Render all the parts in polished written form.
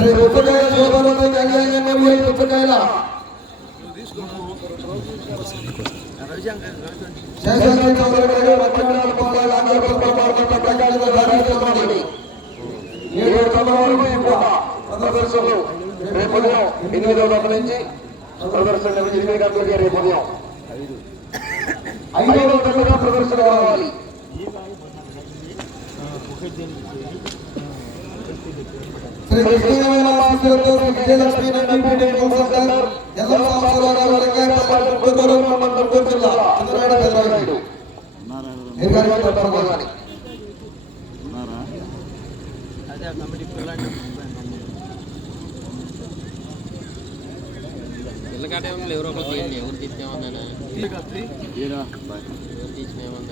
శ్రీ పుచ్చకాయల శోభారావు కళ్యాణ పుచ్చకాయల శేషాద్రి చౌదరి గారు మధ్యనాడు పొందాలి అందరూ ప్రకాశం రాజేశ్వరి 7 ప్రదర్శనలు రేపు ఉదయం 8వ గంటల నుంచి ప్రదర్శన నిర్వహించే రేపు ఉదయం 5వ గంటగా ప్రదర్శన కావాలి. శ్రీ విజయనగర మాస్టర్తో విజయలక్ష్మి పిల్లకాటంలో ఎవరో ఒకరు తీయండి. ఎవరు తీసినామన్నా ఎవరు తీసినామన్నా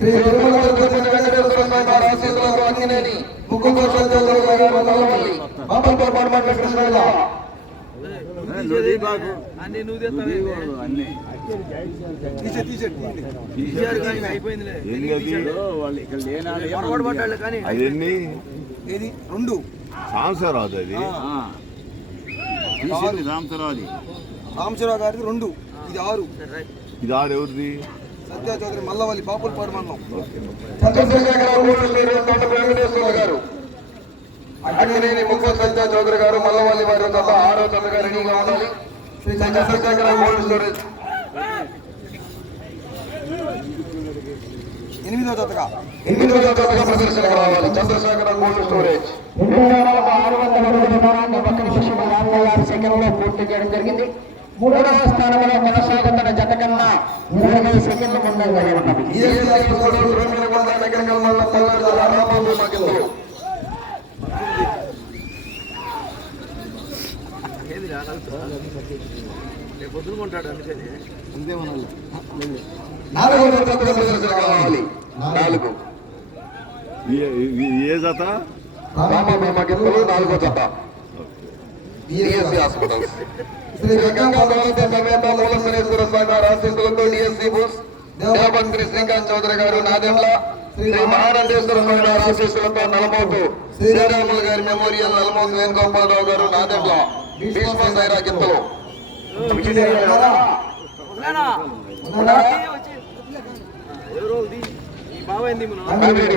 శ్రీ అంగినేని ముక్కు రెండు సాంసరావు అది రామచరావు గారిది 2 ఇది 6 ఇది 6 ఎవరిది సత్య చౌదరి మల్లవల్లి బాపులపాడు మండలం గారు అగ్గినేని ముక్కు సత్య చౌదరి గారు మల్లవల్లి వారి 6వ జతగా రెడీగా ఉండాలి. శ్రీ చంద్రశేఖర కోల్డ్ స్టోరేజ్ 8వ జతగా ప్రదర్శన కావాలి. చంద్రశేఖర కోల్డ్ స్టోరేజ్ 656 సెకండ్లో పూర్తి చేయడం జరిగింది. 3వ స్థానంలో కొనసాగుతున్న జత కన్నా 20 సెకండ్ల ముందంగా ఉన్నది. ఏ జత 4వ జత హాస్పిటల్స్ శ్రీ మూలసనేశ్వర స్వామి ఆశీస్సులతో డిఎస్సి బోస్ దేవబంద్రి శ్రీకాంత్ చౌదరి గారు నాదెంల శ్రీ మహానందేశ్వర స్వామి ఆశీస్సులతో నలమోతు శ్రీరాములు గారి మెమోరియల్ నలమోతు వేణుగోపాలరావు గారు నాదెంల భీష్మ సైరా గిత్తలు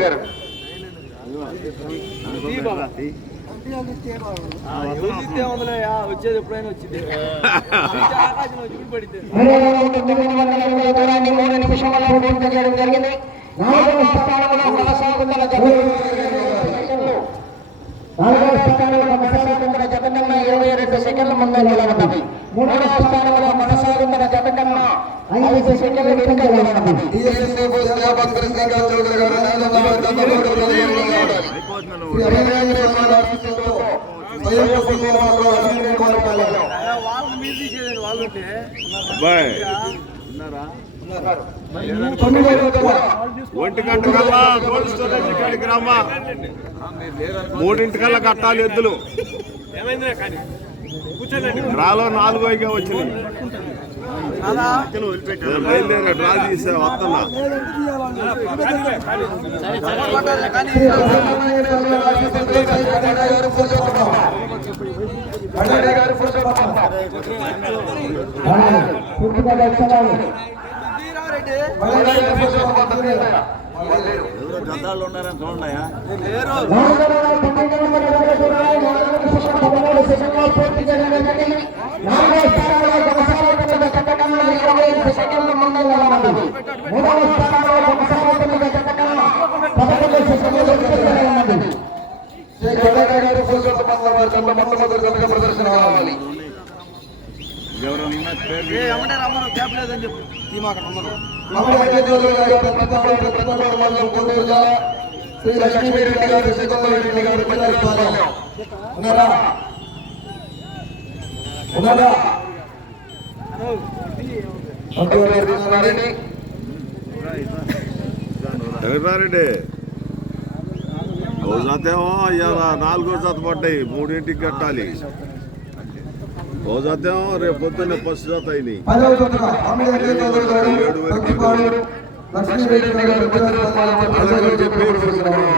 గారు వచ్చేది ఎప్పుడైనా వచ్చింది 3 నిమిషాలలో పూర్తి చేయడం జరిగింది. 4వ స్థానంలో కొనసాగుతున్న జత 22 సెకండ్ల ముందంగా ఉన్నది. 3వ స్థానంలో కొనసాగుతున్న జత కన్నా 5 సెకండ్ల వెనుకగా ఉన్నది. ఒంటిగంటకల్లా కోల్డ్ స్టోరేజ్ కాడికి రామ్మా. 3 కట్టాలి ఎద్దులు. డ్రాలో 4గా వచ్చినాయి. బయలుదేరా డ్రా తీసా వస్తున్నా. గద్దాళ్ళు ఉన్నారని చూడయా ప్రదర్శన కావాలి. శ్రీ లక్ష్మీరెడ్డి గారు సిద్ధంరెడ్డి గారు ఉన్నారా ఉన్నారా రవిపారెడ్డి ఓ జతేమో ఇవాళ 4వ జత పడ్డాయి, 3ంటికి కట్టాలి. ఓ జతేమో రేపు పొద్దున్నే ఫస్ట్ జత అయినాయి.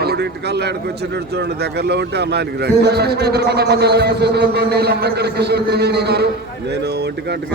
3ంటికల్లా ఆయనకు వచ్చేటట్టు చూడండి, దగ్గరలో ఉంటే అన్నానికి రండి. నేను 1 గంటకి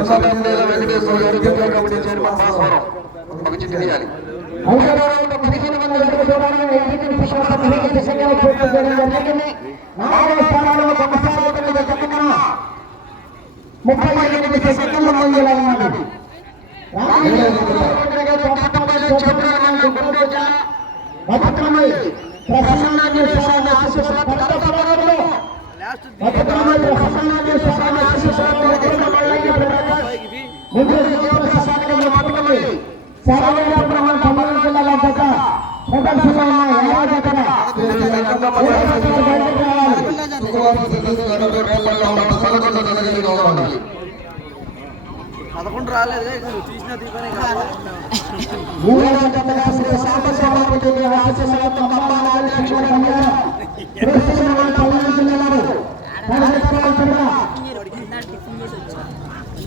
పదకొండు రాలేదు చూసిన దీపానే కాదు.